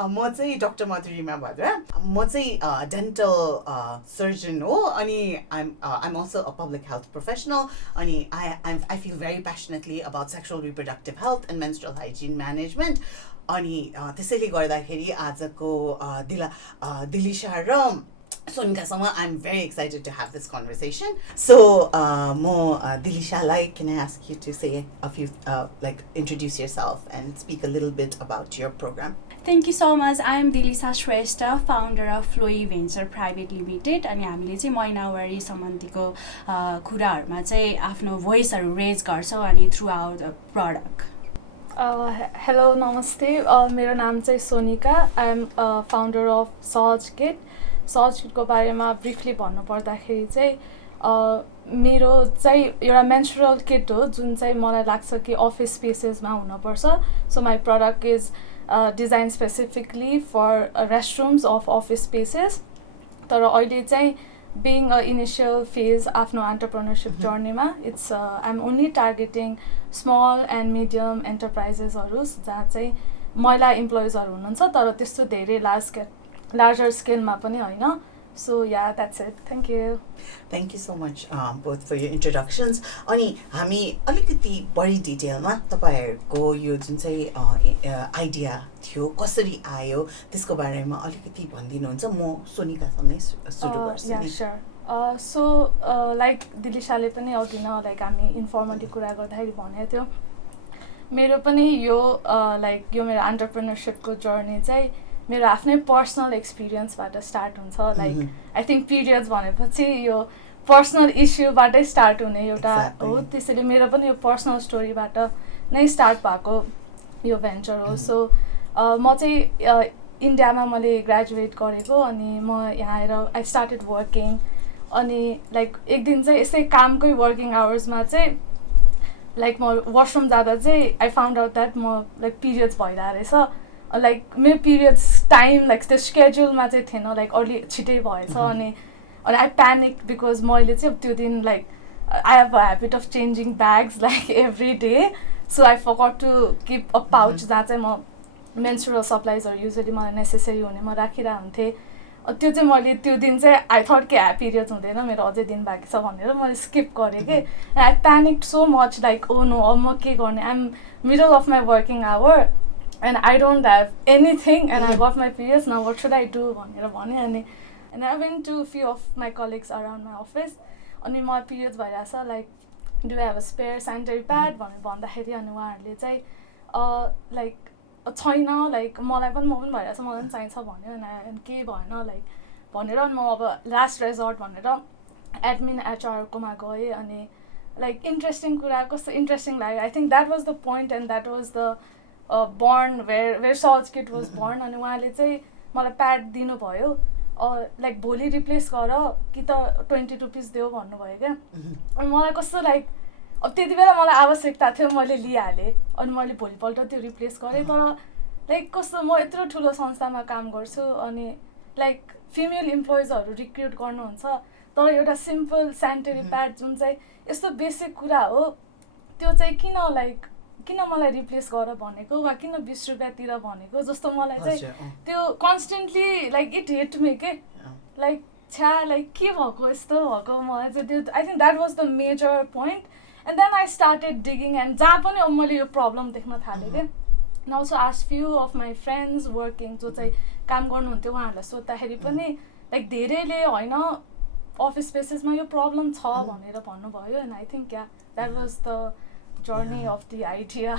म चाहिँ डक्टर मधुरिमा भद्रा म चाहिँ डेन्टल सर्जन हो अनि I'm also a public health professional अनि I feel very passionately about sexual reproductive health and menstrual hygiene management अनि त्यसैले गर्दाखेरि आजको दिलिशा र सोनिकासँग I'm very excited to have this conversation. So, Dilisha, can I ask you to say a few, introduce yourself and speak a little bit about your program? Thank you so much. I am Dilisa Shrestha, founder of Flowy Venture Private Limited. अनि हामीले चाहिँ महिनावारी सम्बन्धीको कुराहरूमा चाहिँ आफ्नो भोइसहरू raise गर्छौँ अनि through out the product. Hello, namaste. मेरो नाम चाहिँ Sonika. I am founder of सहज किट. सहज किटको बारेमा ब्रिफली भन्नुपर्दाखेरि चाहिँ मेरो चाहिँ एउटा मेन्स्ट्रुअल किट हो जुन चाहिँ मलाई लाग्छ कि अफिस स्पेसेसमा हुनुपर्छ. So my product is design specifically for restrooms of office spaces. तर अहिले चाहिँ being an initial phase आफ्नो entrepreneurship जर्नीमा it's I'm only targeting small and medium enterprisesहरू जहाँ चाहिँ महिला इम्प्लोइजहरू हुनुहुन्छ तर त्यस्तो धेरै larger scale-मा पनि होइन. So yeah, that's it. Thank you. Thank you so much both for your introductions. अनि हामी अलिकति बढी डिटेलमा तपाईहरुको यो जुन चाहिँ आइडिया थियो कसरी आयो त्यसको बारेमा अलिकति भनिदिनुहुन्छ. म सोनिकासँगै सुरु गर्छु नि. Yeah, sure. So like दिलिशाले पनि अघि न like हामी इन्फर्मली कुरा गर्दाखेरि भनेको थियो मेरो पनि यो यो मेरो एन्टरप्रेन्योरशिपको जर्नी चाहिँ मेरो आफ्नै पर्सनल एक्सपिरियन्सबाट स्टार्ट हुन्छ. लाइक आई थिङ्क पिरियड्स भनेपछि यो पर्सनल इस्युबाटै स्टार्ट हुने एउटा हो. त्यसैले मेरो पनि यो पर्सनल स्टोरीबाट नै स्टार्ट भएको यो भेन्चर हो. सो म चाहिँ इन्डियामा मैले ग्रेजुएट गरेको अनि म यहाँ आएर आई स्टार्टेड वर्किङ. अनि लाइक एक दिन चाहिँ यसै कामकै वर्किङ आवर्समा चाहिँ लाइक म वासरुम जाँदा चाहिँ आई फाउन्ड आउट द्याट म लाइक पिरियड्स भइरहेको रहेछ. लाइक मेरो पिरियड्स टाइम लाइक त्यो स्केड्युलमा चाहिँ थिएन. लाइक अलि छिटै भएछ अनि आई प्यानिक बिकज मैले चाहिँ त्यो दिन like I have a habit of changing bags like every day. So I forgot to keep a pouch जहाँ चाहिँ म मेन्स्ट्रुअल सप्लाइजहरू युजली मलाई नेसेसरी हुने म राखिरहेको हुन्थेँ. त्यो चाहिँ मैले त्यो दिन चाहिँ आई थट कि पिरियड्स हुँदैन मेरो अझै दिन बाँकी छ भनेर मैले स्किप गरेँ कि. I panic so much like oh no अब म के गर्ने. I am middle of my working hour and I don't have anything and I got my periods, now what should I do भनेर भने. And I went to a few of my colleagues around my office अनि my periods भइरहेछ like do you have a spare sanitary pad भनेर भन्दाखेरि अनि उहाँहरूले चाहिँ like छैन लाइक मलाई पनि म पनि भइरहेछ मलाई पनि चाहिन्छ भन्यो. अनि केही भएन लाइक भनेर अनि म अब लास्ट रेजर्ट भनेर एडमिन एचआरकोमा गएँ. अनि लाइक इन्ट्रेस्टिङ कुरा कस्तो इन्ट्रेस्टिङ लाग्यो. I think that was the point and that was the born where सहज किट was born. अनि उहाँले चाहिँ मलाई प्याड दिनुभयो लाइक भोलि रिप्लेस गर कि त 20 रुपिस देऊ भन्नुभयो क्या. अनि मलाई कस्तो लाइक अब त्यति बेला मलाई आवश्यकता थियो मैले लिइहालेँ अनि मैले भोलिपल्ट त्यो रिप्लेस गरेँ. तर लाइक कस्तो म यत्रो ठुलो संस्थामा काम गर्छु अनि लाइक फिमेल इम्प्लोइजहरू रिक्रुट गर्नुहुन्छ तर एउटा सिम्पल सेनिटरी प्याड जुन चाहिँ यस्तो बेसिक कुरा हो त्यो चाहिँ किन मलाई रिप्लेस गर भनेको वा किन 20 रुपियाँ तिर भनेको जस्तो मलाई चाहिँ त्यो constantly like it hit me के. लाइक छ्या लाइक के भएको यस्तो भएको मलाई चाहिँ त्यो I think that was the major point. And then I started digging and जहाँ पनि अब मैले यो प्रब्लम देख्न थालेँ क्या. And also ask few of my friends working जो चाहिँ काम गर्नुहुन्थ्यो उहाँहरूलाई सोद्धाखेरि पनि लाइक धेरैले होइन अफिस स्पेसेसमा यो प्रब्लम छ भनेर भन्नुभयो. And I think yeah that was the journey of the idea.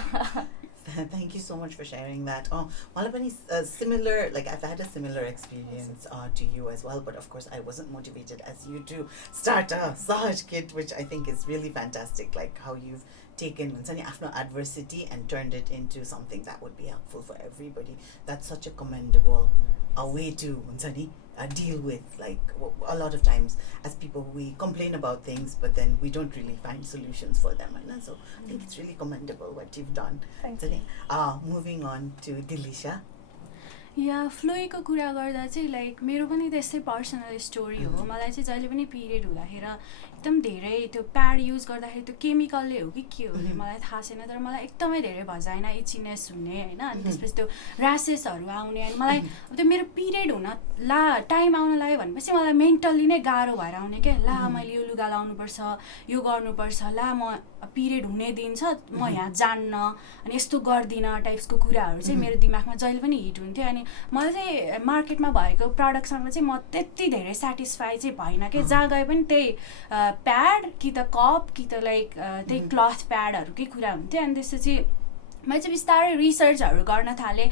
Thank you so much for sharing that. Malai pani similar, like I've had a similar experience to you as well, but of course I wasn't motivated as you to start a Sahaj Kit, which I think is really fantastic, like how you've taken afno adversity and turned it into something that would be helpful for everybody. That's such a commendable way to deal with, like a lot of times as people we complain about things but then we don't really find solutions for them, and so I think it's really commendable what you've done. Thank you. Moving on to Dilisha. या फ्लोईको कुरा गर्दा चाहिँ like मेरो पनि त्यस्तै personal story हो मलाई चाहिँ जहिले पनि पिरियड हुँदाखेरि एकदम धेरै त्यो प्याड युज गर्दाखेरि त्यो केमिकलले हो कि के हो मलाई थाहा छैन तर मलाई एकदमै धेरै भजाइना इचिनेस हुने होइन अनि त्यसपछि त्यो ऱ्यासेसहरू आउने अनि मलाई त्यो मेरो पिरियड हुन टाइम आउन लाग्यो भनेपछि मलाई मेन्टल्ली नै गाह्रो भएर आउने क्या ला मैले यो लुगा लाउनुपर्छ यो गर्नुपर्छ ला म पिरियड हुने दिन छ म यहाँ जान्न अनि यस्तो गर्दिनँ टाइप्सको कुराहरू चाहिँ मेरो दिमागमा जहिले पनि हिट हुन्थ्यो अनि मलाई चाहिँ मार्केटमा भएको प्रडक्टसँग चाहिँ म त्यति धेरै सेटिस्फाई चाहिँ भएन कि जहाँ गए पनि त्यही प्याड कि त कप कि त लाइक त्यही क्लथ प्याडहरूकै कुरा हुन्थ्यो अनि त्यसपछि मैले चाहिँ बिस्तारै रिसर्चहरू गर्न थालेँ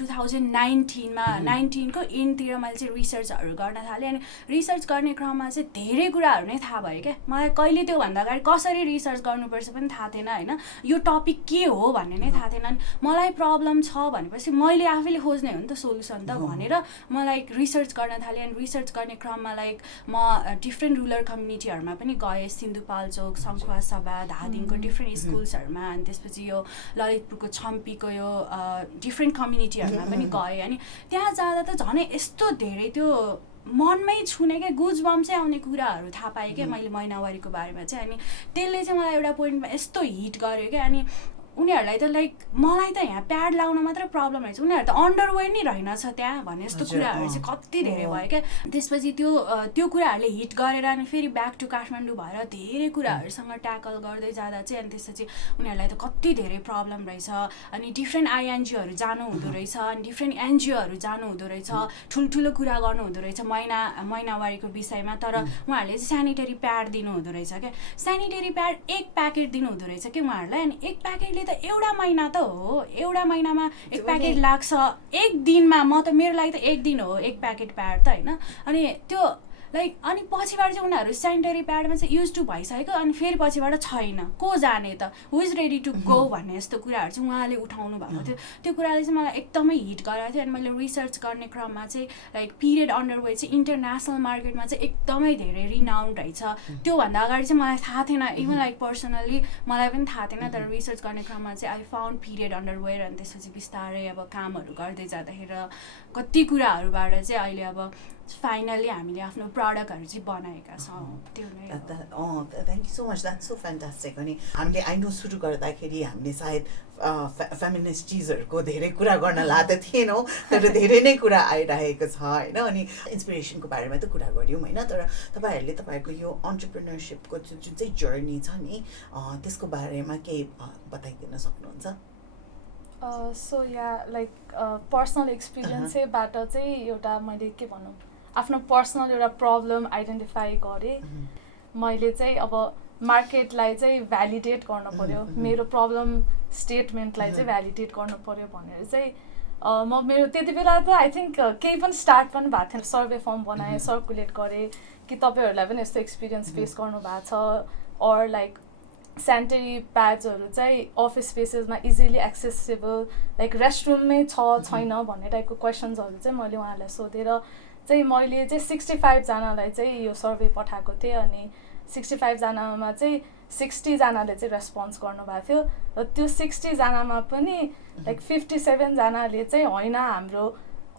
2019मा 19को इन्डतिर मैले चाहिँ रिसर्चहरू गर्न थालेँ अनि रिसर्च गर्ने क्रममा चाहिँ धेरै कुराहरू नै थाहा भयो क्या मलाई कहिले त्योभन्दा अगाडि कसरी रिसर्च गर्नुपर्छ पनि थाहा थिएन होइन यो टपिक के हो भन्ने नै थाहा थिएन अनि मलाई प्रब्लम छ भनेपछि मैले आफैले खोज्ने हो नि त सोल्युसन त भनेर म लाइक रिसर्च गर्न थालेँ अनि रिसर्च गर्ने क्रममा लाइक म डिफ्रेन्ट रुरल कम्युनिटीहरूमा पनि गएँ सिन्धुपाल्चोक सङ्खुवा सभा धादिङको डिफ्रेन्ट स्कुल्सहरूमा अनि त्यसपछि यो ललितपुरको छम्पीको यो डिफ्रेन्ट कम्युनिटीहरूमा पनि गएँ अनि त्यहाँ जाँदा त झनै यस्तो धेरै त्यो मनमै छुने क्या गुज बम चाहिँ आउने कुराहरू थाहा पाएँ क्या मैले महिनावारीको बारेमा चाहिँ अनि त्यसले चाहिँ मलाई एउटा पोइन्टमा यस्तो हिट गर्यो क्या अनि उनीहरूलाई त लाइक मलाई त यहाँ प्याड लाउन मात्र प्रब्लम रहेछ उनीहरू त अन्डरवेयर नै रहेनछ त्यहाँ भन्ने यस्तो कुराहरू चाहिँ कति धेरै भयो क्या त्यसपछि त्यो कुराहरूले हिट गरेर अनि फेरि ब्याक टु काठमाडौँ भएर धेरै कुराहरूसँग ट्याकल गर्दै जाँदा चाहिँ अनि त्यसपछि उनीहरूलाई त कति धेरै प्रब्लम रहेछ अनि डिफ्रेन्ट आइएनजिओहरू जानु हुँदो रहेछ अनि डिफ्रेन्ट एनजिओहरू जानु हुँदो रहेछ ठुल्ठुलो कुरा गर्नु हुँदो रहेछ महिनावारीको विषयमा तर उहाँहरूले चाहिँ सेनिटरी प्याड दिनु हुँदो रहेछ क्या सेनिटरी प्याड एक प्याकेट दिनु हुँदो रहेछ कि उहाँहरूलाई अनि एक प्याकेटले त एउटा महिना त हो एउटा महिनामा एक प्याकेट लाग्छ एक दिनमा म त मेरो लागि त एक दिन हो एक प्याकेट प्याड त होइन अनि त्यो लाइक अनि पछिबाट चाहिँ उनीहरू सेनिटरी प्याडमा चाहिँ युज टु भइसकेको अनि फेरि पछिबाट छैन को जाने त हु इज रेडी टु गो भन्ने यस्तो कुराहरू चाहिँ उहाँले उठाउनु भएको थियो त्यो कुराले चाहिँ मलाई एकदमै हिट गराएको थियो अनि मैले रिसर्च गर्ने क्रममा चाहिँ लाइक पिरियड अन्डरवेयर चाहिँ इन्टरनेसनल मार्केटमा चाहिँ एकदमै धेरै रिनाउन्ड रहेछ त्योभन्दा अगाडि चाहिँ मलाई थाहा थिएन इभन लाइक पर्सनल्ली मलाई पनि थाहा थिएन तर रिसर्च गर्ने क्रममा चाहिँ आई फाउन्ड पिरियड अन्डरवेयर अनि त्यसपछि बिस्तारै अब कामहरू गर्दै जाँदाखेरि कति कुराहरूबाट चाहिँ अहिले अब फाइनली हामीले आफ्नो प्रडक्टहरू चाहिँ बनाएका छौँ त्यो नै thank you so much that's so fantastic अनि हामीले आई नो सुरु गर्दाखेरि हामीले सायद फेमिनिस्ट चिजहरूको धेरै कुरा गर्न लाँदा थिएनौँ तर धेरै नै कुरा आइरहेको छ होइन अनि इन्सपिरेसनको बारेमा त कुरा गऱ्यौँ होइन तर तपाईँहरूले तपाईँहरूको यो अन्टरप्रिनरसिपको जुन चाहिँ जर्नी छ नि त्यसको बारेमा केही बताइदिन सक्नुहुन्छ सो या लाइक पर्सनल एक्सपिरियन्सैबाट चाहिँ एउटा मैले के भनौँ आफ्नो पर्सनल एउटा प्रब्लम आइडेन्टिफाई गरेँ मैले चाहिँ अब मार्केटलाई चाहिँ भ्यालिडेट गर्नु पऱ्यो मेरो प्रब्लम स्टेटमेन्टलाई चाहिँ भ्यालिडेट गर्नु पऱ्यो भनेर चाहिँ म मेरो त्यति बेला त आई थिङ्क केही पनि स्टार्ट पनि भएको थिएन सर्वे फर्म बनाएँ सर्कुलेट गरेँ कि तपाईँहरूलाई पनि यस्तो एक्सपिरियन्स फेस गर्नु भएको छ अर लाइक सेनिटरी प्याड्सहरू चाहिँ अफिस स्पेसेसमा इजिली एक्सेसेबल लाइक रेस्टरुममै छैन भन्ने टाइपको क्वेसन्सहरू चाहिँ मैले उहाँहरूलाई सोधेर चाहिँ मैले चाहिँ 65जनालाई चाहिँ यो सर्वे पठाएको थिएँ अनि 65जनामा चाहिँ 60जनाले चाहिँ रेस्पोन्स गर्नुभएको थियो र त्यो 60जनामा पनि लाइक 57जनाले चाहिँ होइन हाम्रो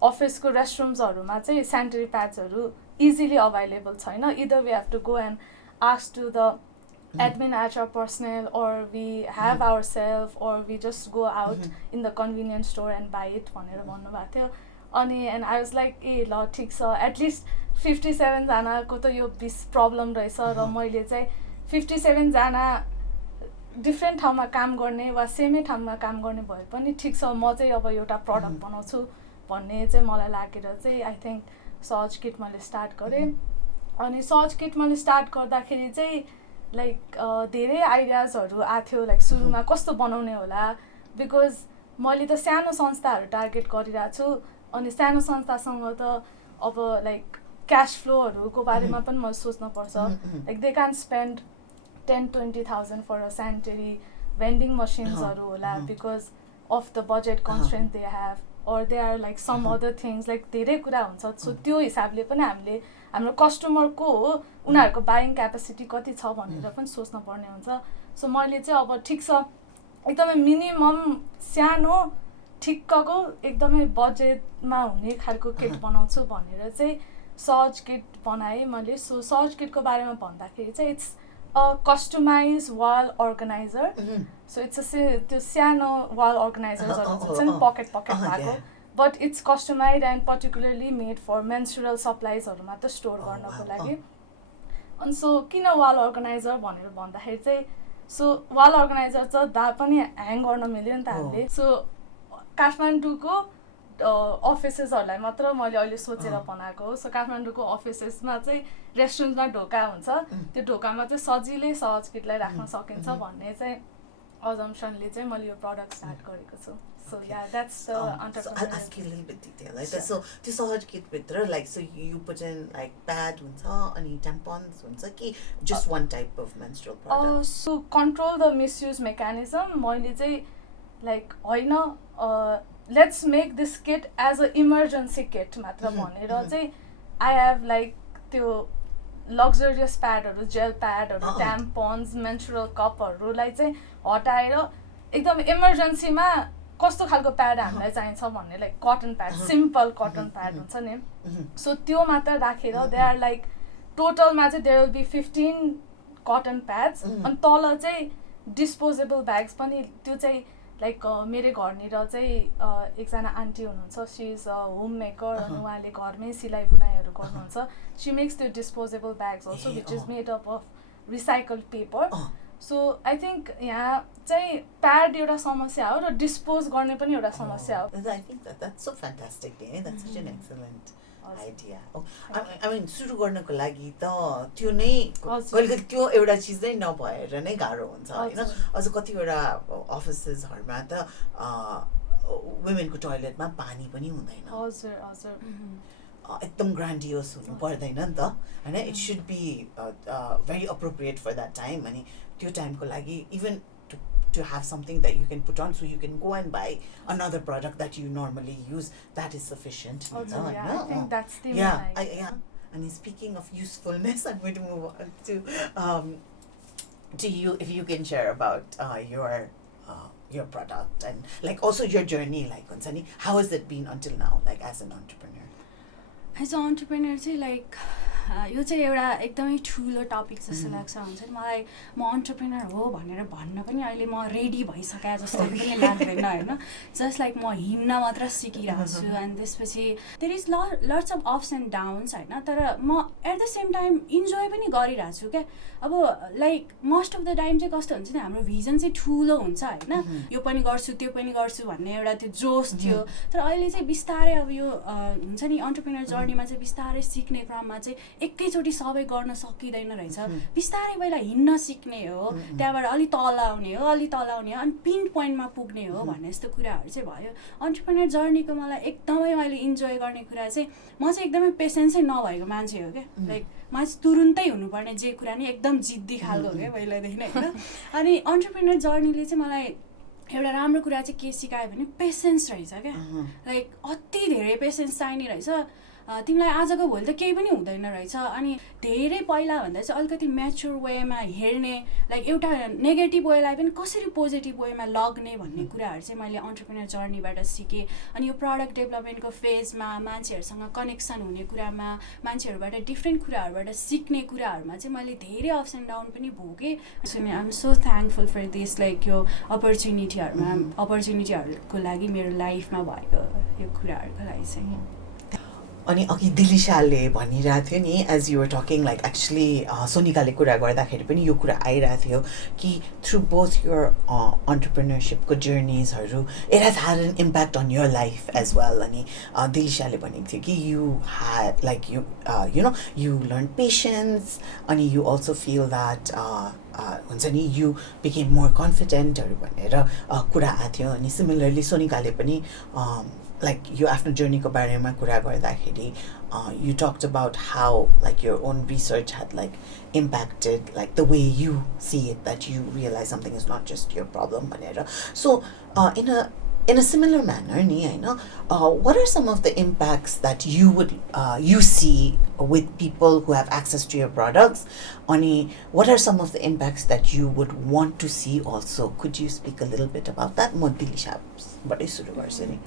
अफिसको रेस्टरुम्सहरूमा चाहिँ सेनिटरी प्याड्सहरू इजिली अभाइलेबल छैन either we have to go and ask to the admin HR personnel or we have ourselves or we just go out in the convenience store and buy it भनेर भन्नुभएको थियो अनि and I was like ए ल ठिक छ at least 57जनाको त यो problem रहेछ र मैले चाहिँ 57जना डिफ्रेन्ट ठाउँमा काम गर्ने वा सेमै ठाउँमा काम गर्ने भए पनि ठिक छ म चाहिँ अब एउटा प्रडक्ट बनाउँछु भन्ने चाहिँ मलाई लागेर चाहिँ आई थिङ्क सहज किट मैले स्टार्ट गरेँ अनि सहज किट मैले स्टार्ट गर्दाखेरि चाहिँ लाइक धेरै आइडियाजहरू आएको लाइक सुरुमा कस्तो बनाउने होला बिकज मैले त सानो संस्थाहरू टार्गेट गरिरहेको छु अनि सानो संस्थासँग त अब लाइक क्यास फ्लोहरूको बारेमा पनि म सोच्नुपर्छ like they can spend 10-20,000 for a sanitary vending मसिन्सहरू होला because of the budget constraint they have or there are like some other things like धेरै कुरा हुन्छ सो त्यो हिसाबले पनि हामीले हाम्रो कस्टमरको हो उनीहरूको बाइङ क्यापेसिटी कति छ भनेर पनि सोच्नु पर्ने हुन्छ सो मैले चाहिँ अब ठिक छ एकदमै मिनिमम सानो ठिक्कको एकदमै बजेटमा हुने खालको किट बनाउँछु भनेर चाहिँ सहज किट बनाएँ मैले. सो सहज किटको बारेमा भन्दाखेरि चाहिँ it's a customize wall organizer. So it's त्यो सानो वाल अर्गनाइजर्सहरू हुन्छ नि पकेट भएको, but it's customize and particularly made for menstrual सप्लाइजहरू मात्र स्टोर गर्नको लागि. अनि सो किन वाल अर्गनाइजर भनेर भन्दाखेरि चाहिँ सो वाल अर्गनाइजर चाहिँ दा पनि ह्याङ गर्न मिल्यो नि त हामीले. सो काठमाडौँको अफिसेसहरूलाई मात्र मैले अहिले सोचेर बनाएको हो. सो काठमाडौँको अफिसेसमा चाहिँ रेस्टुरेन्टमा ढोका हुन्छ, त्यो ढोकामा चाहिँ सजिलै सहज किटलाई राख्न सकिन्छ भन्ने चाहिँ अजम्पसनले चाहिँ मैले यो प्रडक्ट स्टार्ट गरेको छु. So yeah, that's the entrepreneur. So I'll ask you a little bit detail. Like sure. So this सहज kit भित्र like so you put in like pad हुन्छ अनि tampons हुन्छ कि just one type of menstrual product? So control the misuse mechanism. मैले चाहिँ like होइन let's make this kit as a emergency kit मात्र भनेर चाहिँ I have like त्यो luxurious प्याडहरू, जेल प्याडहरू, tampons, menstrual कपहरूलाई चाहिँ हटाएर एकदम इमर्जेन्सीमा कस्तो खालको प्याड हामीलाई चाहिन्छ भन्ने like cotton pad, simple cotton pad हुन्छ नि. सो त्यो मात्र राखेर दे आर लाइक टोटलमा चाहिँ there will be 15 cotton pads. अनि तल चाहिँ डिस्पोजेबल ब्याग्स पनि. त्यो चाहिँ लाइक मेरो घरनिर चाहिँ एकजना आन्टी हुनुहुन्छ, she is a homemaker अनि उहाँले घरमै सिलाइ बुनाइहरू गर्नुहुन्छ. सी मेक्स त्यो disposable bags also which is made up of recycled paper. So I think यहाँ चाहिँ प्याड एउटा समस्या हो र डिस्पोज गर्ने पनि एउटा समस्या हो. I think that's so fantastic. That's such an excellent idea. I mean सुरु गर्नको लागि त त्यो नै कहिले त्यो एउटा चिज नै नभएर नै गाह्रो हुन्छ होइन. अझ कतिवटा अफिसेसहरूमा त वुमेनको टोयलेटमा पानी पनि हुँदैन. हजुर हजुर एकदम ग्रान्डियोस हुनु पर्दैन नि त होइन. It should be very appropriate for that time. अनि त्यो टाइमको लागि even to have something that you can put on so you can go and buy another product that you normally use, that is sufficient. I think that's the yeah. And speaking of usefulness, I'm going to move on to you, if you can share about your product and like also your journey, like Ansani, how has it been until now, like as an entrepreneur? As an entrepreneur चाहिँ like यो चाहिँ एउटा एकदमै ठुलो topic जस्तो लाग्छ. हुन्छ नि मलाई म अन्टरप्रेनर हो भनेर भन्न पनि अहिले म रेडी भइसके जस्तो पनि लाग्दैन होइन. जस्ट लाइक म हिँड्न मात्र सिकिरहेको छु. अनि त्यसपछि there is lots of ups and downs होइन. तर म at the same time enjoy पनि गरिरहेको छु क्या. अब like most of the time चाहिँ कस्तो हुन्छ नि हाम्रो भिजन चाहिँ ठुलो हुन्छ होइन. यो पनि गर्छु त्यो पनि गर्छु भन्ने एउटा त्यो जोस थियो. तर अहिले चाहिँ बिस्तारै अब यो हुन्छ नि अन्टरप्रेनर जर्नीमा चाहिँ बिस्तारै सिक्ने क्रममा चाहिँ एकैचोटि सबै गर्न सकिँदैन रहेछ. बिस्तारै पहिला हिँड्न सिक्ने हो, त्यहाँबाट अलि तल आउने हो अनि पिन पोइन्टमा पुग्ने हो भन्ने जस्तो कुराहरू चाहिँ भयो. अन्टरप्रेनर जर्नीको मलाई एकदमै मैले इन्जोय गर्ने कुरा चाहिँ म चाहिँ एकदमै पेसेन्सै नभएको मान्छे हो क्या. लाइक म चाहिँ तुरुन्तै हुनुपर्ने जे कुरा नि एकदम जिद्दी खालको हो क्या पहिलादेखि नै होइन. अनि अन्टरप्रेनर जर्नीले चाहिँ मलाई एउटा राम्रो कुरा चाहिँ के सिकायो भने पेसेन्स रहेछ क्या. लाइक अति धेरै पेसेन्स चाहिने रहेछ. तिमीलाई आजको भोलि त केही पनि हुँदैन रहेछ. अनि धेरै पहिलाभन्दा चाहिँ अलिकति म्याच्योर वेमा हेर्ने, लाइक एउटा नेगेटिभ वेलाई पनि कसरी पोजिटिभ वेमा लग्ने भन्ने कुराहरू चाहिँ मैले अन्टरप्रेनर जर्नीबाट सिकेँ. अनि यो प्रडक्ट डेभलपमेन्टको फेजमा मान्छेहरूसँग कनेक्सन हुने कुरामा, मान्छेहरूबाट डिफ्रेन्ट कुराहरूबाट सिक्ने कुराहरूमा चाहिँ मैले धेरै अप्स एन्ड डाउन पनि भोगेँ. So I am so thankful for this like यो अपर्च्युनिटीहरूको लागि मेरो लाइफमा भएको यो कुराहरूको लागि चाहिँ. अनि अघि दिलिशाले भनिरहेको थियो नि as you were talking like actually सोनिकाले कुरा गर्दाखेरि पनि यो कुरा आइरहेको थियो कि थ्रु बोथ युर अन्टरप्रेनरसिपको जर्नीजहरू it has had an impact on your life as well. अनि दिलिशाले भनेको थियो कि you had like you learn patience अनि यु अल्सो फिल द्याट हुन्छ नि यु बिकेम मोर कन्फिडेन्टहरू भनेर कुरा आएको थियो. अनि सिमिलरली सोनिकाले पनि like यो आफ्नो जर्नीको बारेमा कुरा गर्दाखेरि you talked about how like your own research had like impacted like the way you see it, that you realize something is not just your problem भनेर. So in a similar manner ni हैन what are some of the impacts that you see with people who have access to your products? Ani, what are some of the impacts that you would want to see also? Could you speak a little bit about that? म दिलिसाबाट सुरु गर्छु नि.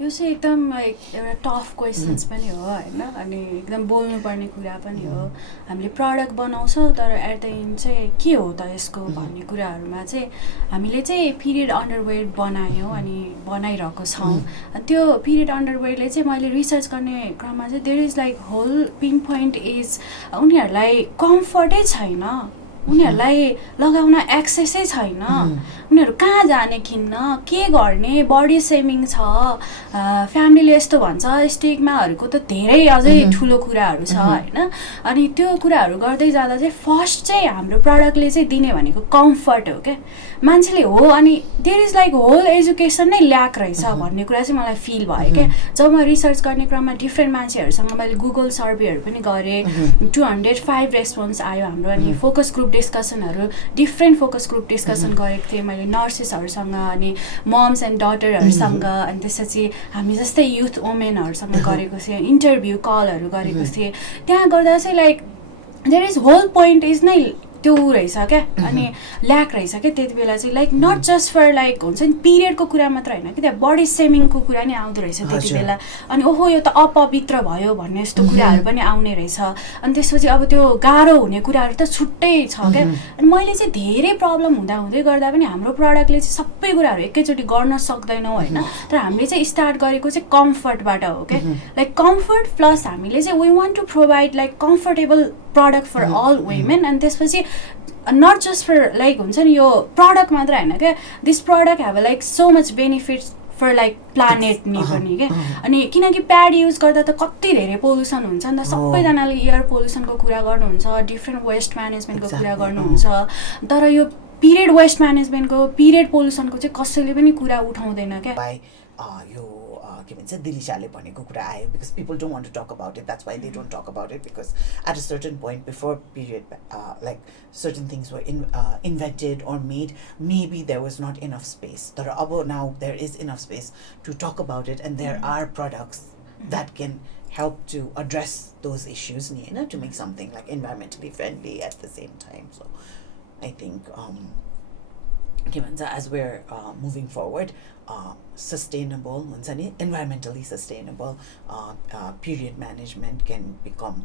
यो चाहिँ एकदम like एउटा tough questions पनि हो होइन, अनि एकदम बोल्नुपर्ने कुरा पनि हो. हामीले प्रडक्ट बनाउँछौँ तर एट द एन्ड चाहिँ के हो त यसको भन्ने कुराहरूमा चाहिँ हामीले चाहिँ पिरियड अन्डरवेयर बनायौँ अनि बनाइरहेको छौँ. त्यो पिरियड अन्डरवेयरले चाहिँ मैले रिसर्च गर्ने क्रममा चाहिँ there is like whole pin point is उनीहरूलाई कम्फर्टै छैन, उनीहरूलाई लगाउन एक्सेसै छैन, उनीहरू कहाँ जाने किन्न, के गर्ने, बडी सेमिङ छ, फ्यामिलीले यस्तो भन्छ, स्टिग्माहरूको त धेरै अझै ठुलो कुराहरू छ होइन. अनि त्यो कुराहरू गर्दै जाँदा चाहिँ फर्स्ट चाहिँ हाम्रो प्रडक्टले चाहिँ दिने भनेको कम्फर्ट हो क्या मान्छेले हो. अनि there is like whole education नै ल्याक रहेछ भन्ने कुरा चाहिँ मलाई फिल भयो क्या. जब म रिसर्च गर्ने क्रममा डिफ्रेन्ट मान्छेहरूसँग मैले गुगल सर्वेहरू पनि गरेँ, 205 रेस्पोन्स आयो हाम्रो. अनि फोकस ग्रुप डिस्कसनहरू, डिफ्रेन्ट फोकस ग्रुप डिस्कसन गरेको थिएँ मैले नर्सेसहरूसँग अनि मम्स एन्ड डटरहरूसँग. अनि त्यसपछि हामी जस्तै युथ वुमेनहरूसँग गरेको थिएँ, इन्टरभ्यू कलहरू गरेको थिएँ. त्यहाँ गर्दा चाहिँ like there is whole point is नै त्यो रहेछ क्या. अनि ल्याक रहेछ क्या त्यति बेला चाहिँ. Like not just for like हुन्छ नि पिरियडको कुरा मात्र होइन कि त्यहाँ बडी सेमिङको कुरा नि आउँदो रहेछ त्यति बेला. अनि ओहो यो त अपवित्र भयो भन्ने यस्तो कुराहरू पनि आउने रहेछ. अनि त्यसपछि अब त्यो गाह्रो हुने कुराहरू त छुट्टै छ क्या. अनि मैले चाहिँ धेरै प्रब्लम हुँदै गर्दा पनि हाम्रो प्रडक्टले चाहिँ सबै कुराहरू एकैचोटि गर्न सक्दैनौँ होइन. तर हामीले चाहिँ स्टार्ट गरेको चाहिँ कम्फर्टबाट हो क्या. लाइक कम्फर्ट प्लस हामीले चाहिँ we want to provide like comfortable product for all women. अनि त्यसपछि नट जस्ट फर लाइक हुन्छ नि यो प्रडक्ट मात्र होइन क्या, this product have like so much benefits for like planet नि पनि क्या. अनि किनकि प्याड युज गर्दा त कति धेरै पोल्युसन हुन्छ नि त. सबैजनाले एयर पोल्युसनको कुरा गर्नुहुन्छ, डिफ्रेन्ट वेस्ट म्यानेजमेन्टको कुरा गर्नुहुन्छ, तर यो पिरियड वेस्ट म्यानेजमेन्टको, पिरियड पोल्युसनको चाहिँ कसैले पनि कुरा उठाउँदैन क्या. यो के भन्छ दिलिसाले भनेको कुरा आयो because people don't want to talk about it. That's why they don't talk about it, because at a certain point before period like certain things were invented or made, maybe there was not enough space. But now there is enough space to talk about it, and there are products that can help to address those issues, you know, to make something like environmentally friendly at the same time. So I think as we're moving forward, sustainable, environmentally sustainable period management can become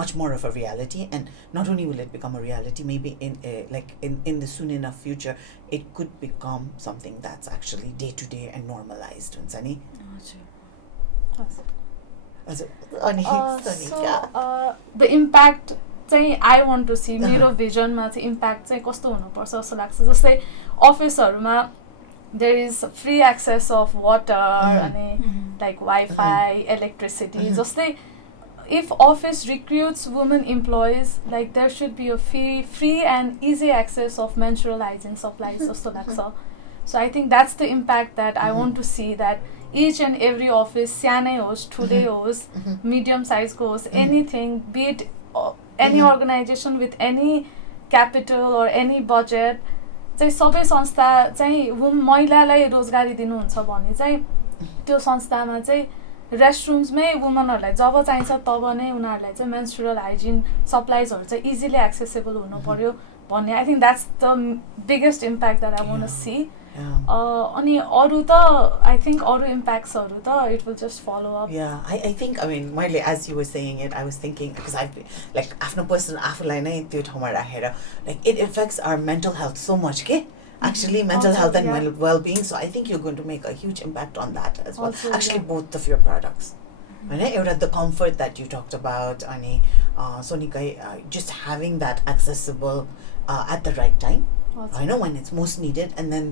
much more of a reality. And not only will it become a reality, maybe in the soon enough future, it could become something that's actually day to day and normalized. The impact चाहिँ I want to C, मेरो भिजनमा चाहिँ impact चाहिँ कस्तो हुनुपर्छ जस्तो लाग्छ. जस्तै अफिसहरूमा there is free access of water अनि लाइक वाइफाई, इलेक्ट्रिसिटी. जस्तै if office recruits women employees, like there should be a free and easy access of menstrual hygiene supplies जस्तो लाग्छ. So I think that's the impact that I want to see, that each and every office, सानै होस् ठुलै होस् medium size को होस्, anything, be it any organization with any capital or any budget, चाहिँ सबै संस्था चाहिँ महिलालाई रोजगारी दिनुहुन्छ भने चाहिँ त्यो संस्थामा चाहिँ रेस्टरुम्समै वुमनहरूलाई जब चाहिन्छ तब नै उनीहरूलाई चाहिँ मेन्स्ट्रुअल हाइजिन सप्लाइजहरू चाहिँ इजिली एक्सेसेबल हुनु पर्यो भन्ने. I think that's the biggest impact that I want to see. अनि अरू त आई थिङ्क अरू इम्प्याक्ट्सहरू त it will just follow up. I think, I mean, मैले as you were saying it, I was thinking, because I've like आफ्नो person आफूलाई नै त्यो ठाउँमा राखेर, like it affects our mental health so much, के actually mental health and well-being. So I think you're going to make a huge impact on that as well. Actually both of your products, right? The comfort that you talked about, अनि Sonika, just having that accessible at the right time, I know when it's most needed. And then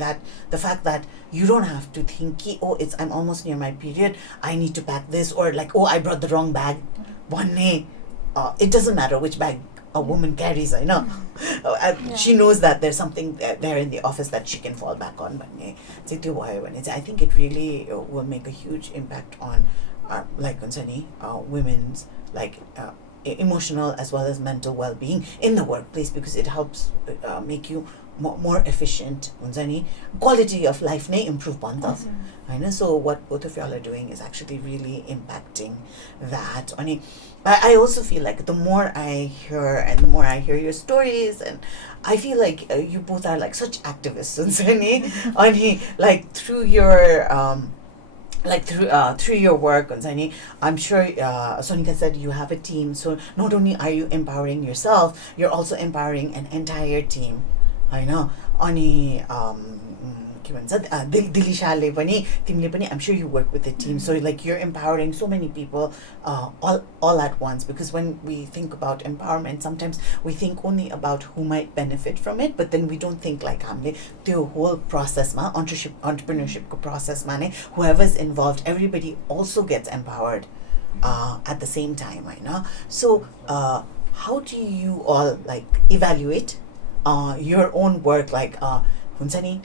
the fact that you don't have to think, oh, I'm almost near my period, I need to pack this, or like, oh, I brought the wrong bag. It doesn't matter which bag a woman carries, I know. She knows that there's something there in the office that she can fall back on. I think it really will make a huge impact on like women's like emotional as well as mental well-being in the workplace, because it helps make you more efficient हुन्छ नि quality of life नै improve भयो नि त होइन so what both of y'all are doing is actually really impacting that अनि I also feel like the more I hear and the more I hear your stories and I feel like you both are like such activists हुन्छ नि अनि like through your through your work हुन्छ नि I'm sure Sonika said you have a team so not only are you empowering yourself you're also empowering an entire team होइन अनि के भन्छ दिलिशाले पनि तिमीले पनि I'm sure you work with a team so like you're empowering so many people all at once because when we think about empowerment sometimes we think only about who might benefit from it but then we don't think like हामीले त्यो whole processमा entrepreneurshipको processमा नै whoever's involved everybody also gets empowered at the same time होइन so how do you all like evaluate your own work like हुन्छ नि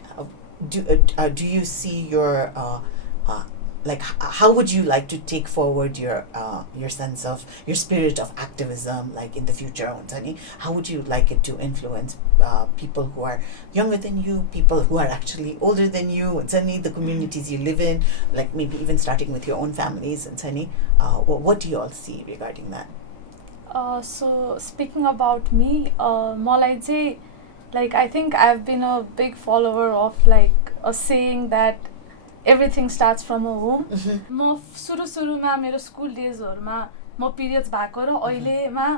do you see your like how would you like to take forward your sense of your spirit of activism like in the future हुन्छ नि how would you like it to influence people who are younger than you people who are actually older than you हुन्छ नि the communities you live in like maybe even starting with your own families हुन्छ नि what do you all see regarding that so speaking about me मलाई चाहिँ like I think I've been a big follower of like a saying that everything starts from a home म सुरुमा मेरो school डेजहरुमा म periods भएको र अहिलेमा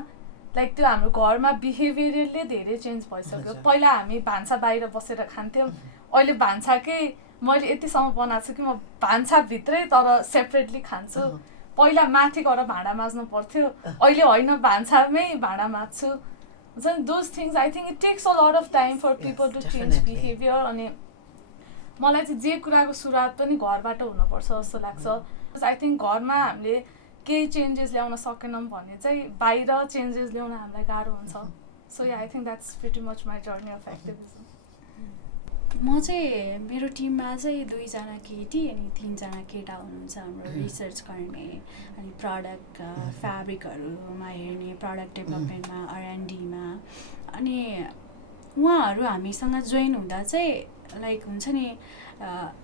like त्यो हाम्रो घरमा बिहेभियरले धेरै चेन्ज भइसक्यो पहिला हामी भान्सा बाहिर बसेर खान्थ्यौं अहिले भान्साकै मैले यतिसम्म बनाएको छु कि म भान्सा भित्रै तर सेपरेटली खान्छु पहिला माथि गएर भाँडा माझ्नु पर्थ्यो अहिले होइन भान्सामै भाँडा माझ्छु So those things I think it takes a lot of time for people to change behavior अनि मलाई चाहिँ जे कुराको सुरुवात पनि घरबाट हुनुपर्छ जस्तो लाग्छ I think घरमा हामीले केही चेन्जेस ल्याउन सकेनौं भने चाहिँ बाहिर चेन्जेस ल्याउन हामीलाई गाह्रो हुन्छ so yeah I think that's pretty much my journey of activism म चाहिँ मेरो टिममा चाहिँ 2 जना केटी अनि 3 जना केटा हुनुहुन्छ हाम्रो रिसर्च गर्ने अनि प्रडक्ट फ्याब्रिकहरुमा हेर्ने प्रडक्ट डेभलपमेन्टमा R&D मा अनि उहाँहरु हामीसँग जोइन हुँदा चाहिँ लाइक हुन्छ नि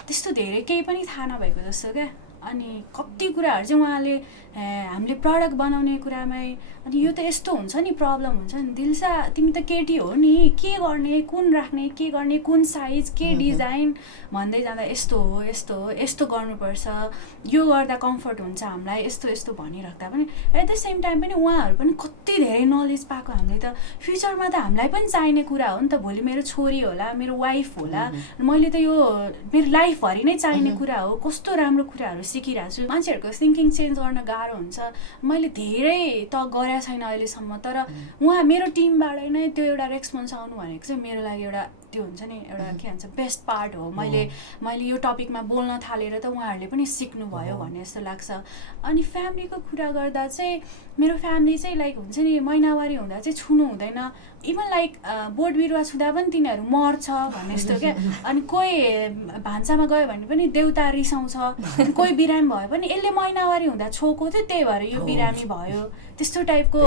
त्यस्तो धेरै केही पनि थाहा नभएको जस्तो क्या अनि कति कुराहरु चाहिँ उहाँले हामीले प्रडक्ट बनाउने कुरामै अनि यो त यस्तो हुन्छ नि प्रब्लम हुन्छ नि दिलसा तिमी त केटी हो नि के गर्ने कुन राख्ने के गर्ने कुन साइज के डिजाइन भन्दै जाँदा यस्तो हो यस्तो हो यस्तो गर्नुपर्छ यो गर्दा कम्फर्ट हुन्छ हामीलाई यस्तो यस्तो भनिराख्दा पनि एट द सेम टाइम पनि उहाँहरु पनि कति धेरै नलेज पाएको हामीले त फ्युचरमा त हामीलाई पनि चाहिने कुरा हो नि त भोलि मेरो छोरी होला मेरो वाइफ होला मैले त यो मेरो लाइफ भरि नै चाहिने कुरा हो कस्तो राम्रो कुराहरु सिकिरहेको छु मान्छेहरुको थिंकिङ चेन्ज गर्न गाह्रो हुन्छ मैले धेरै त गरे छैन अहिलेसम्म तर उहाँ मेरो टिमबाट नै त्यो एउटा रेस्पोन्स आउनु भनेको चाहिँ मेरो लागि एउटा त्यो हुन्छ नि एउटा के भन्छ बेस्ट पार्ट हो मैले यो टपिकमा बोल्न थालेर त उहाँहरुले पनि सिक्नु भयो भन्ने जस्तो लाग्छ अनि फ्यामिलीको कुरा गर्दा चाहिँ मेरो फ्यामिली चाहिँ लाइक हुन्छ नि महिनावारी हुँदा चाहिँ छुनु हुँदैन इभन लाइक बोट बिरुवा छुँदा पनि तिनीहरु मर्छ भन्ने जस्तो के अनि कोही भान्सामा गयो भने पनि देउता रिसाउँछ कोही बिरामी भयो पनि यसले महिनावारी हुँदा छोको थियो त्यही भएर यो बिरामी भयो त्यस्तो टाइपको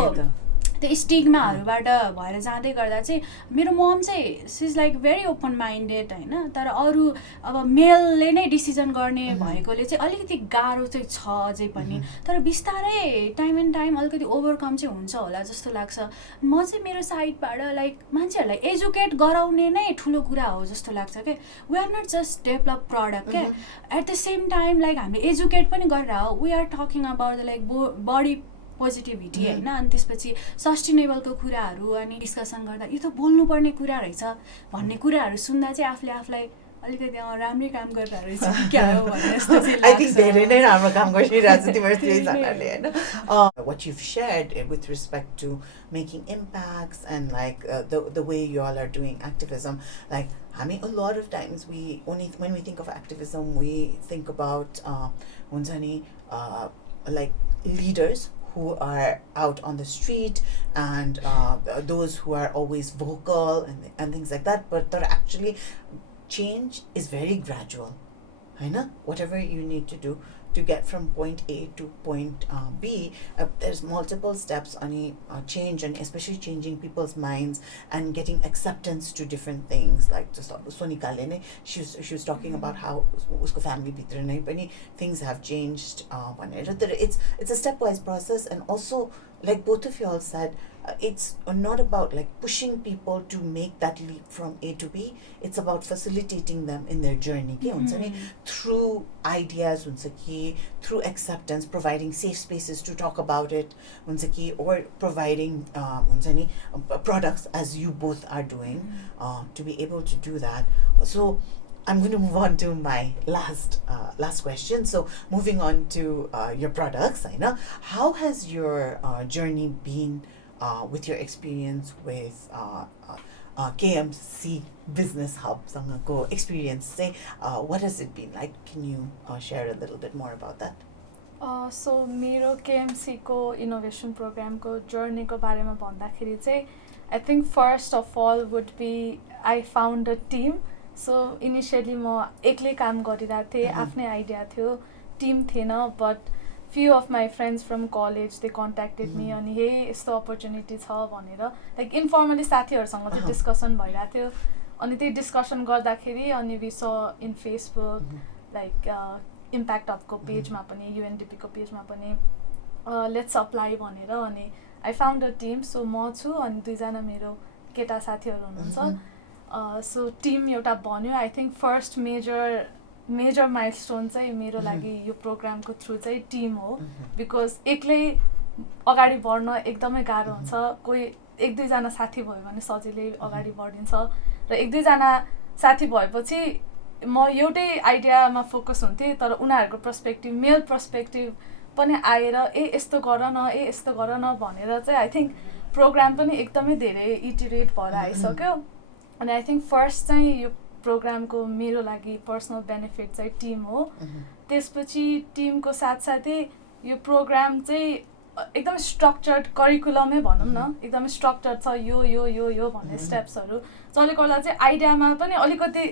त्यो स्टिग्माहरुबाट भएर जाँदै गर्दा चाहिँ मेरो मम चाहिँ she is like very open minded हैन तर अरु अब मेलले नै डिसिजन गर्ने भएकोले चाहिँ अलिकति गाह्रो चाहिँ छ अझै पनि तर बिस्तारै टाइम एन्ड टाइम अलिकति ओभरकम चाहिँ हुन्छ होला जस्तो लाग्छ म चाहिँ मेरो साइडबाट लाइक मान्छेहरुलाई एजुकेट गराउने नै ठुलो कुरा हो जस्तो लाग्छ के we are not just develop product के at the same time like हामीले एजुकेट पनि गरेर हो we are talking about like body positivity हैन अनि त्यसपछि सस्टेनेबलको कुराहरु अनि डिस्कसन गर्दा यो त बोल्नुपर्ने कुरा रहेछ भन्ने कुराहरु सुन्दा चाहिँ आफूले आफूलाई अलिकति राम्रै काम गरेर रहेछ क्या हो भन्ने जस्तो चाहिँ लाग्छ I think धेरै नै राम्रो काम गरिरहेछ तिम्रो त्यही जनाले हैन what you've shared with respect to making impacts and like the way you all are doing activism like I mean a lot of times we only when we think of activism we think about हुन्छ नि like leaders who are out on the street and those who are always vocal and things like that but actually change is very gradual I know whatever you need to do to get from point A to point B, there's multiple steps on change, and especially changing people's minds and getting acceptance to different things. Like just Sonika Lene, she was talking about how usko family bhitra nai pani things have changed. It's a stepwise process, and also like both of you all said, it's not about like pushing people to make that leap from A to B. It's about facilitating them in their journey. Through ideas, through acceptance, providing safe spaces to talk about it, or providing products as you both are doing, to be able to do that. So I'm going to move on to my last question. So moving on to your products, Aina, how has your journey been with your experience with KMC Business Hub सँगको experience? What has it been like? Can you share a little bit more about that? So मेरो KMC को innovation program को journey को बारेमा भन्दाखेरि चाहिँ I think first of all would be I found a team. So initially म एक्लै काम गरिरहेको थिएँ, आफ्नै आइडिया थियो, टिम थिएन, but few of my friends from college they contacted me अनि हे यस्तो opportunity छ भनेर like informally साथीहरुसँग चाहिँ डिस्कसन भइरहेको थियो अनि त्यही डिस्कसन गर्दाखेरि अनि we saw in Facebook like impact hub को पेजमा पनि UNDP को पेजमा पनि let's apply भनेर अनि I found a team. So म छु अनि दुईजना मेरो केटा साथीहरु हुनुहुन्छ. So team एउटा बन्यो. I think first major milestone चाहिँ मेरो लागि यो प्रोग्रामको थ्रु चाहिँ टिम हो, बिकज एक्लै अगाडि बढ्न एकदमै गाह्रो हुन्छ. कोही एक दुईजना साथी भयो भने सजिलै अगाडि बढिन्छ र एक दुईजना साथी भएपछि म एउटै आइडियामा फोकस हुन्थेँ तर उनीहरूको पर्सपेक्टिभ मेल पर्सपेक्टिभ पनि आएर यस्तो गर न यस्तो गर न भनेर चाहिँ आई थिङ्क प्रोग्राम पनि एकदमै धेरै इटिरेट भएर आइसक्यो. अनि आई थिङ्क फर्स्ट चाहिँ यो प्रोग्रामको मेरो लागि पर्सनल बेनिफिट चाहिँ टिम हो. त्यसपछि टिमको साथसाथै यो प्रोग्राम चाहिँ एकदम स्ट्रक्चर्ड करिकुलमै भनौँ न, एकदमै स्ट्रक्चर्ड छ, यो यो यो यो भन्ने स्टेप्सहरू चलेको बेला चाहिँ आइडियामा पनि अलिकति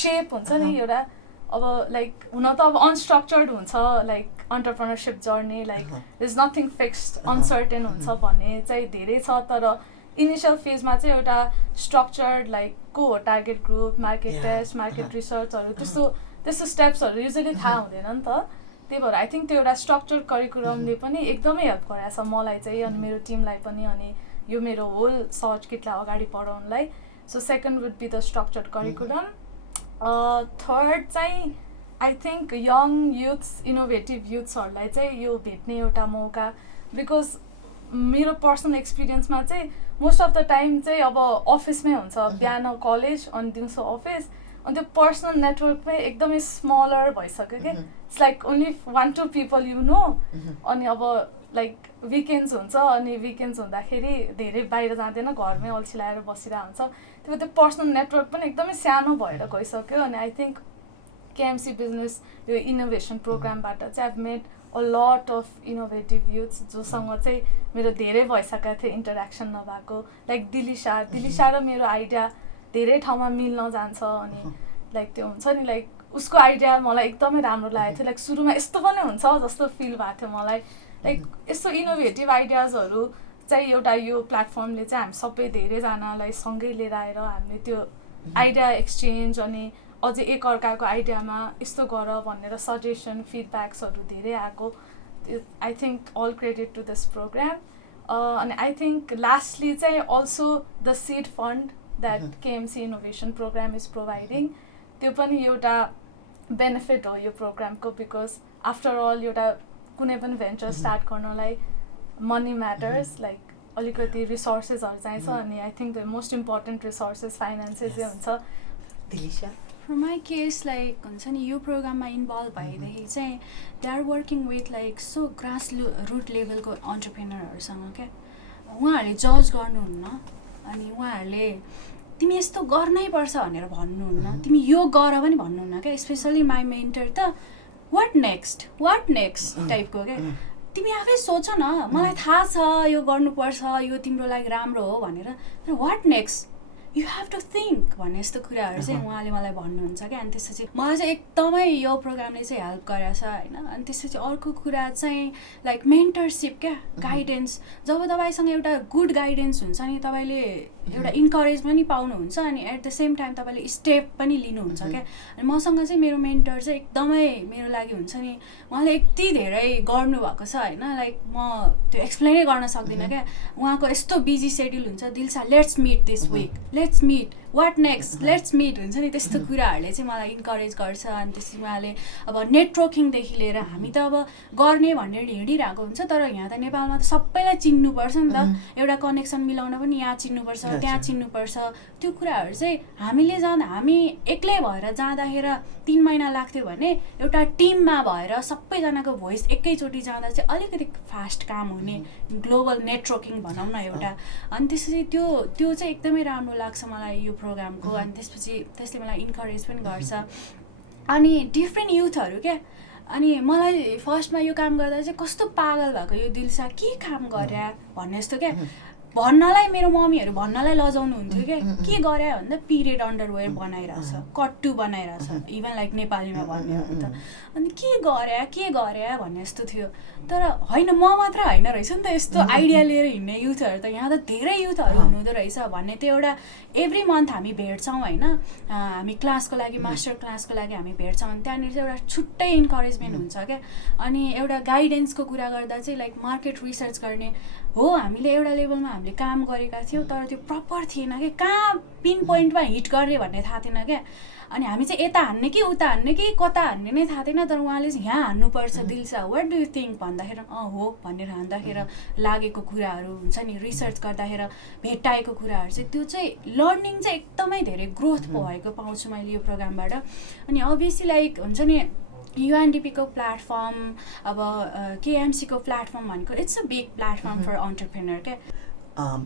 सेप हुन्छ नि एउटा. अब लाइक हुन त अब अनस्ट्रक्चर्ड हुन्छ like entrepreneurship journey, like there is nothing fixed, uncertain हुन्छ भन्ने चाहिँ धेरै छ. तर इनिसियल फेजमा चाहिँ एउटा स्ट्रक्चर्ड लाइक को हो target group, market test, market रिसर्चहरू त्यस्तो स्टेप्सहरू युजली थाहा हुँदैन नि त. त्यही भएर आई थिङ्क त्यो एउटा स्ट्रक्चर्ड करिकुलमले पनि एकदमै हेल्प गरेको छ मलाई चाहिँ अनि मेरो टिमलाई पनि अनि यो मेरो होल सर्च किटलाई अगाडि बढाउनलाई. So second would be the structured curriculum. Third चाहिँ I think young youths, innovative युथ्सहरूलाई चाहिँ यो भेट्ने एउटा मौका. बिकज मेरो पर्सनल एक्सपिरियन्समा चाहिँ मोस्ट अफ द टाइम चाहिँ अब अफिसमै हुन्छ, बिहान कलेज अनि दिउँसो अफिस, अनि त्यो पर्सनल नेटवर्क पनि एकदमै स्मलर भइसक्यो कि. It's like only 1-2 people you know. अनि अब लाइक विकेन्ड्स हुन्छ अनि विकेन्ड्स हुँदाखेरि धेरै बाहिर जाँदैन, घरमै अल्छी लगाएर बसिरहेको हुन्छ. त्यो पर्सनल नेटवर्क पनि एकदमै सानो भएर गइसक्यो. अनि आई थिङ्क केएमसी बिजनेस यो इनोभेसन प्रोग्रामबाट चाहिँ I made a lot of innovative youths जोसँग चाहिँ मेरो धेरै भइसकेको थियो इन्टरेक्सन नभएको. लाइक दिलिसा र मेरो आइडिया धेरै ठाउँमा मिल्न जान्छ अनि लाइक त्यो हुन्छ नि लाइक उसको आइडिया मलाई एकदमै राम्रो लागेको थियो. लाइक सुरुमा यस्तो पनि हुन्छ जस्तो फिल भएको थियो मलाई. लाइक यस्तो इनोभेटिभ आइडियाजहरू चाहिँ एउटा यो प्लेटफर्मले चाहिँ हामी सबै धेरैजनालाई सँगै लिएर आएर हामीले त्यो आइडिया एक्सचेन्ज अनि अझै एकअर्काको आइडियामा यस्तो गर भनेर सजेसन फिडब्याक्सहरू धेरै आएको. I think all credit to this programme. अनि आई थिङ्क लास्टली चाहिँ also the seed fund that KMC innovation programme is providing, त्यो पनि एउटा बेनिफिट हो यो प्रोग्रामको. बिकज आफ्टर अल एउटा कुनै पनि भेन्चर स्टार्ट गर्नलाई मनी म्याटर्स, लाइक अलिकति रिसोर्सेसहरू चाहिन्छ अनि I think the most important resources फाइनेन्सेसै हुन्छ. Dilisa, For my case, like हुन्छ नि यो प्रोग्राममा इन्भल्भ भएदेखि चाहिँ they are working with like so grass root लेभलको अन्टरप्रेनरहरूसँग क्या. उहाँहरूले जज गर्नुहुन्न अनि उहाँहरूले तिमी यस्तो गर्नै पर्छ भनेर भन्नुहुन्न, तिमी यो गर पनि भन्नुहुन्न क्या. स्पेसली माई मेन्टर त वाट नेक्स्ट टाइपको क्या. तिमी आफै सोच न, मलाई थाहा छ यो गर्नुपर्छ, यो तिम्रो लागि राम्रो हो भनेर, तर what next you have to think भन्ने यस्तो कुराहरू चाहिँ उहाँले मलाई भन्नुहुन्छ क्या. अनि त्यसपछि मलाई चाहिँ एकदमै यो प्रोग्रामले चाहिँ हेल्प गरेको छ होइन. अनि त्यसपछि अर्को कुरा चाहिँ लाइक मेन्टरसिप क्या, गाइडेन्स. जब तपाईँसँग एउटा गुड गाइडेन्स हुन्छ नि तपाईँले एउटा इन्करेज पनि पाउनुहुन्छ अनि एट द सेम टाइम तपाईँले स्टेप पनि लिनुहुन्छ क्या. अनि मसँग चाहिँ मेरो मेन्टर चाहिँ एकदमै मेरो लागि हुन्छ नि, उहाँले यति धेरै गर्नुभएको छ होइन. लाइक म त्यो एक्सप्लेनै गर्न सक्दिनँ क्या. उहाँको यस्तो बिजी सेड्युल हुन्छ, Dilsa let's meet this week, let's meet, what next, let's meet हुन्छ नि. त्यस्तो कुराहरूले चाहिँ मलाई इन्करेज गर्छ. अनि त्यसपछि उहाँले अब नेटवर्किङदेखि लिएर हामी त अब गर्ने भनेर हिँडिरहेको हुन्छ, तर यहाँ त नेपालमा त सबैलाई चिन्नुपर्छ नि त. एउटा कनेक्सन मिलाउन पनि यहाँ चिन्नुपर्छ, त्यहाँ चिन्नुपर्छ. त्यो कुराहरू चाहिँ हामीले जाँदा, हामी एक्लै भएर जाँदाखेरि 3 महिना लाग्थ्यो भने एउटा टिममा भएर सबैजनाको भोइस एकैचोटि जाँदा चाहिँ अलिकति फास्ट काम हुने, ग्लोबल नेटवर्किङ भनौँ न एउटा. अनि त्यसपछि त्यो चाहिँ एकदमै राम्रो लाग्छ मलाई यो प्रोग्रामको. अनि त्यसपछि त्यसले मलाई इन्करेज पनि गर्छ. अनि डिफ्रेन्ट युथहरू क्या. अनि मलाई फर्स्टमा यो काम गर्दा चाहिँ कस्तो पागल भएको यो दिलसा के काम गरे भन्ने जस्तो क्या. भन्नलाई मेरो मम्मीहरू भन्नलाई लजाउनु हुन्थ्यो क्या. के गरे भन्दा पिरियड अन्डरवेयर बनाइरहेछ, कट्टु बनाइरहेछ, इभन लाइक नेपालीमा भन्ने हो नि त. अनि के गरे भन्ने जस्तो थियो. तर होइन, म मात्र होइन रहेछ नि त यस्तो आइडिया लिएर हिँड्ने युथहरू त यहाँ त धेरै युथहरू हुनुहुँदो रहेछ भन्ने. त्यो एउटा एभ्री मन्थ हामी भेट्छौँ होइन. हामी क्लासको लागि, मास्टर क्लासको लागि हामी भेट्छौँ. अनि त्यहाँनिर चाहिँ एउटा छुट्टै इन्करेजमेन्ट हुन्छ क्या. अनि एउटा गाइडेन्सको कुरा गर्दा चाहिँ लाइक मार्केट रिसर्च गर्ने हो, हामीले एउटा लेभलमा हामीले काम गरेका थियौँ तर त्यो प्रपर थिएन क्या. कहाँ पिन पोइन्टमा हिट गर्ने भन्ने थाहा थिएन क्या. अनि हामी चाहिँ यता हान्ने कि उता हान्ने कि कता हान्ने नै थाहा थिएन. तर उहाँले चाहिँ यहाँ हान्नुपर्छ दिलसा, वाट डु यु थिङ्क भन्दाखेरि हो भनेर हान्दाखेरि लागेको कुराहरू हुन्छ नि, रिसर्च गर्दाखेरि भेट्टाएको कुराहरू चाहिँ त्यो चाहिँ लर्निङ चाहिँ एकदमै धेरै ग्रोथ भएको पाउँछु मैले यो प्रोग्रामबाट. अनि अभियसली लाइक हुन्छ नि युएनडिपीको प्लेटफर्म, अब केएमसीको प्लेटफर्म भनेको it's a big platform for entrepreneur क्या.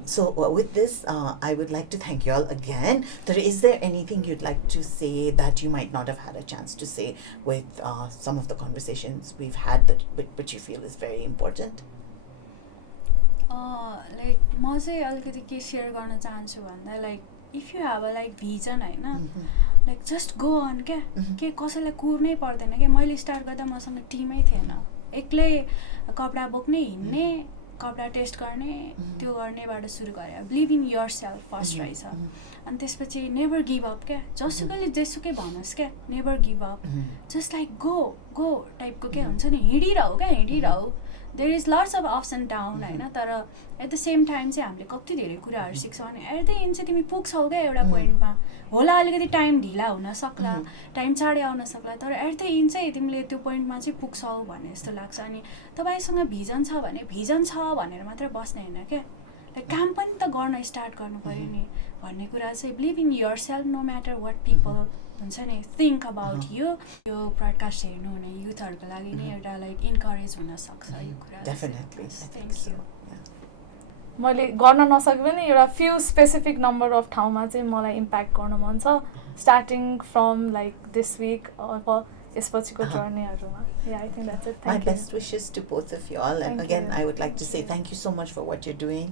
So with this, I would like to thank you all again. So is there anything you'd like to say that you might not have had a chance to say with some of the conversations we've had that which you feel is very important? Like म चाहिँ अलिकति के share गर्न चाहन्छु भन्दा like if you have a like vision होइन, like just go on क्या. के कसैलाई कुर्नै पर्दैन क्या. मैले स्टार्ट गर्दा मसँग टिमै थिएन, एक्लै कपडा बोक्ने, हिँड्ने, कपडा टेस्ट गर्ने, त्यो गर्नेबाट सुरु गरेँ. Believe in yourself first रहेछ. अनि त्यसपछि नेभर गिभ अप क्या. जसुकैले जेसुकै भन्नुहोस् क्या, never give up. Just like go टाइपको के हुन्छ नि, हिँडिरहौ. There is lots of ups and down होइन. तर एट द सेम टाइम चाहिँ हामीले कति धेरै कुराहरू सिक्छौँ. अनि एट द एन्ड चाहिँ तिमी पुग्छौ क्या एउटा पोइन्टमा. होला अलिकति टाइम ढिला हुन सक्ला, टाइम चाँडै आउन सक्ला, तर एट द एन्ड चाहिँ तिमीले त्यो पोइन्टमा चाहिँ पुग्छौ भन्ने जस्तो लाग्छ. अनि तपाईँसँग भिजन छ भने भिजन छ भनेर मात्रै बस्ने होइन क्या. काम पनि त गर्न स्टार्ट गर्नु पऱ्यो नि भन्ने कुरा चाहिँ. Believe in yourself no matter what people हुन्छ नि थिङ्क अबाउट यु. यो ब्रडकास्ट हेर्नु हुने युथहरूको लागि नै एउटा लाइक इन्करेज हुनसक्छ यो कुरा. Definitely. Thank you. मैले गर्न नसके पनि एउटा फ्यु स्पेसिफिक नम्बर अफ ठाउँमा चाहिँ मलाई इम्प्याक्ट गर्न मन छ, starting from like this week अब यसपछिको जर्नीहरूमा. I think that's it. My best wishes to both of you all. And again, I would like to say thank you so much for what you're doing.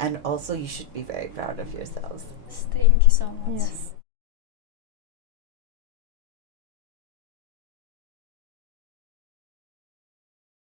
And also, you should be very proud of yourselves. Thank you so much. Yes.